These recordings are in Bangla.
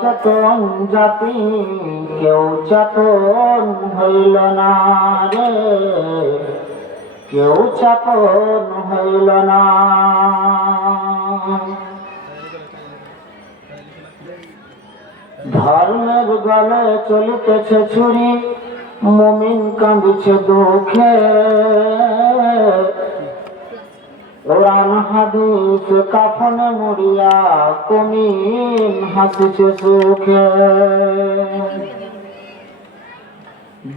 অচেতন জাতি, কেউ চেতন হইল না রে। কেউ চেতন হইল না। ধর্মের গলে চলিতেছে ছুরি, মুমিন কাঁদিছে দুঃখে। কোরআন, হাদিস কাফনে মুড়িয়া কমিন হাসিছে সুখে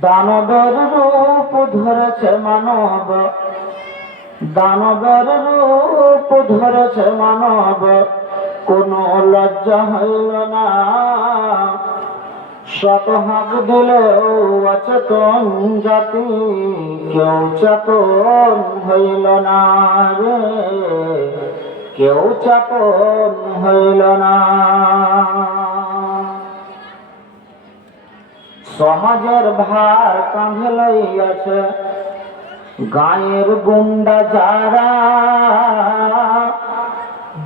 দানবের রূপ ধরেছে মানব, দানবের রূপ ধরেছে মানব। কোনো লজ্জা হইল না শত হাক দিলেও অচেতন জাতি, কেউ চেতন হইল না রে। কেউ চেতন হইল না। সমাজের ভার কাঁধে লইয়াছে, গায়ের গুন্ডা যারা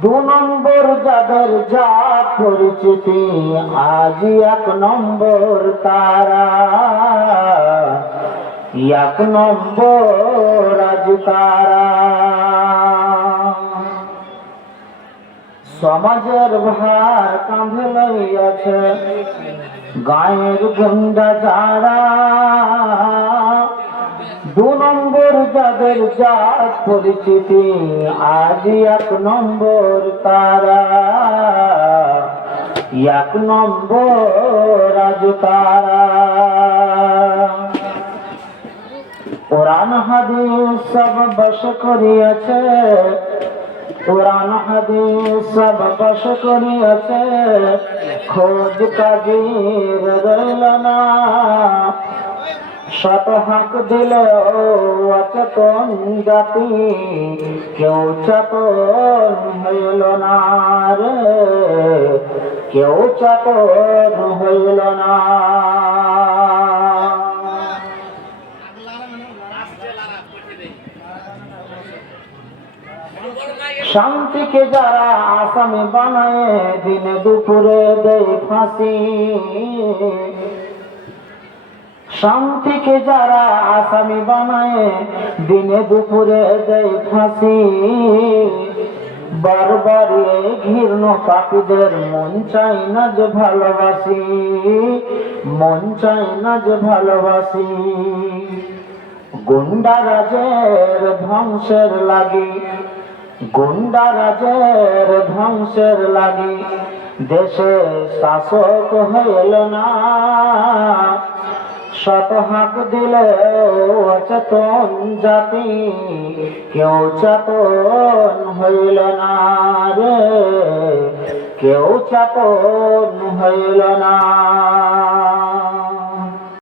দু নম্বর যাদের যা পরিচিতি আজ এক নম্বর তারা। এক নম্বর আজ তারা। সমাজের ভার কাঁধে লইয়াছে, গায়ের গুন্ডা যারা। যাদের জাত পরিচিতি, আজ এক নম্বর তারা। এক নম্বর আজ তারা। কোরআন, হাদিস সব বশ করিয়াছে। কোরআন, হাদিস সব বশ করিয়াছে। খোঁজ কাজীর রইল না। শত হাক দিলে অচেতন কেউ চেতন হইল না রে, কেউ চেতন হইল না। শান্তিকে যারা আসামি বানায়, দিনে দুপুরে দেয় ফাঁসি। শান্তিকে যারা আসামি বানায়, দিনে দুপুরে দেয় ফাঁসি। বারবার ঘৃণ পাপীদের মন চাই না যে ভালোবাসি, মন চাই না যে ভালোবাসি। গুন্ডারাজের ধ্বংসের লাগি গুন্ডারাজের ধ্বংসের লাগি। দেশে শাসক হইল না শত হাক দিলে অচেতন জাতি কেউ চেতন হইল না রে। কেউ চেতন হইল না।